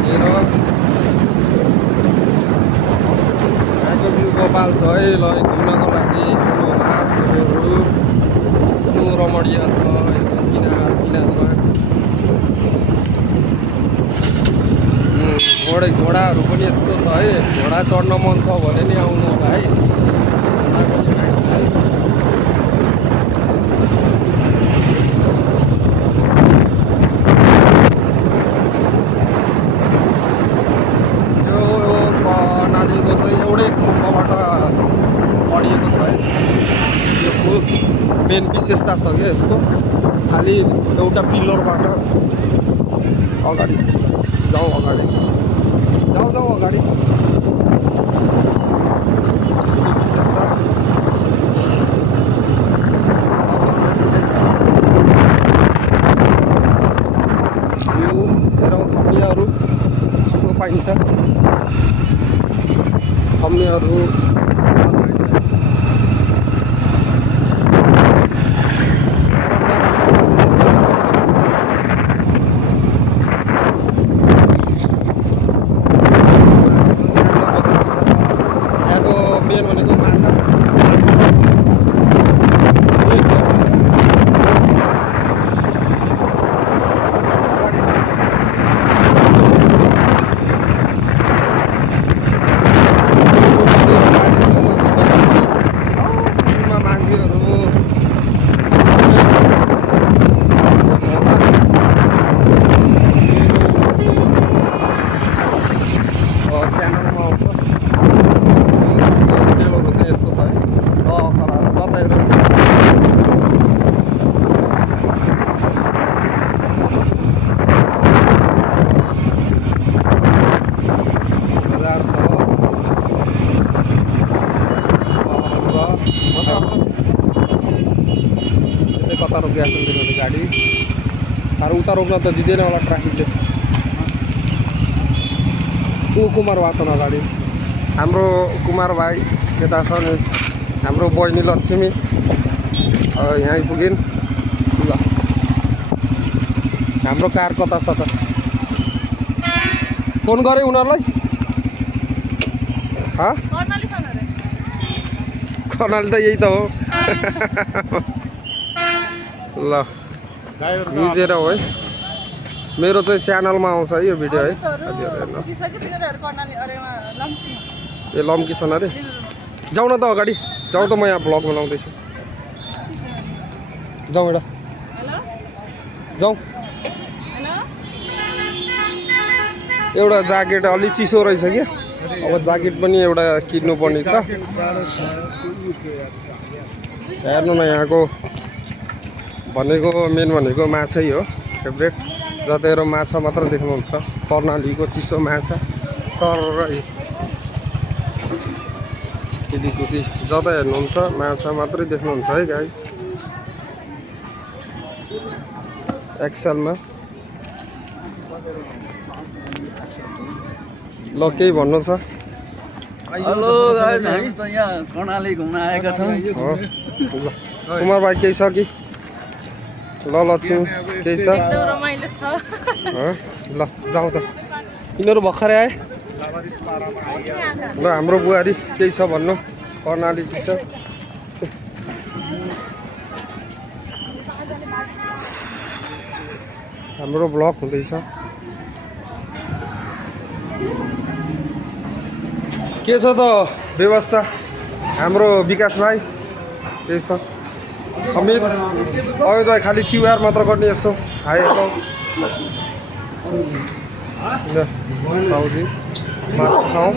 भनेर यहाँको भ्यू गोपाल छ है ल घुम्नको लागि आउनुहोला तपाईँहरू यस्तो रमणीय छ एकदम किनारमा घोडाहरू पनि यस्तो छ है घोडा चढ्न मन छ भने नि आउनु होला है नालीको चाहिँ एउटै खम्बाबाट पढिएको छ है यो फुल मेन विशेषता छ क्या यसको खालि एउटा पिलरबाट अगाडि जाउँ अगाडि यसको विशेषता यो हेरौँ छम्मीहरू यस्तो पाइन्छ छम्मीहरू मेन भनेको माछा च्यानलमा आउँछ होटेलहरू चाहिँ यस्तो छ है कलर जता हेर्नु बजार छ यतै कता रोकिएको छ गाडी तर उता रोक्न त दिँदैन होला ट्राफिकले कुमार वाचन अगाडि हाम्रो कुमार भाइ यता छ नि हाम्रो बहिनी लक्ष्मी यहाँ आइपुगिन् ल हाम्रो कार कता छ त फोन गरेँ उनीहरूलाई कर्णाली त यही त हो ल बुझेर हो है मेरो चाहिँ च्यानलमा आउँछ है यो भिडियो है ए लम्की छन् अरे जाउँ न त अगाडि जाउँ त म यहाँ भ्लग बनाउँदैछु जाउँ एउटा जाउँ एउटा ज्याकेट अलि चिसो रहेछ क्या अब ज्याकेट पनि एउटा किन्नुपर्ने छ हेर्नु न यहाँको भनेको मेन भनेको माछै हो फेभरेट जतातिर माछा मात्र देख्नुहुन्छ कर्णालीको चिसो माछा सर कुदी जता हेर्नुहुन्छ माछा मात्रै देख्नुहुन्छ है गाइस एक्सलमा ल केही भन्नु छ हेलो गाइस हामी त यहाँ कर्णाली घुम्न आएका छौँ कुमार भाइ केही छ कि ल लक्ष्मी केही छ ल जाउँ त यिनीहरू भर्खरै आए ल हाम्रो बुहारी केही छ भन्नु कर्णाली चिसो हाम्रो ब्लग हुँदैछ के छ त व्यवस्था हाम्रो विकास भाइ केही छ समीर अब त खालि क्युआर मात्र गर्ने यसो हाई एकाउन्ट भाउजी माछा खाउँ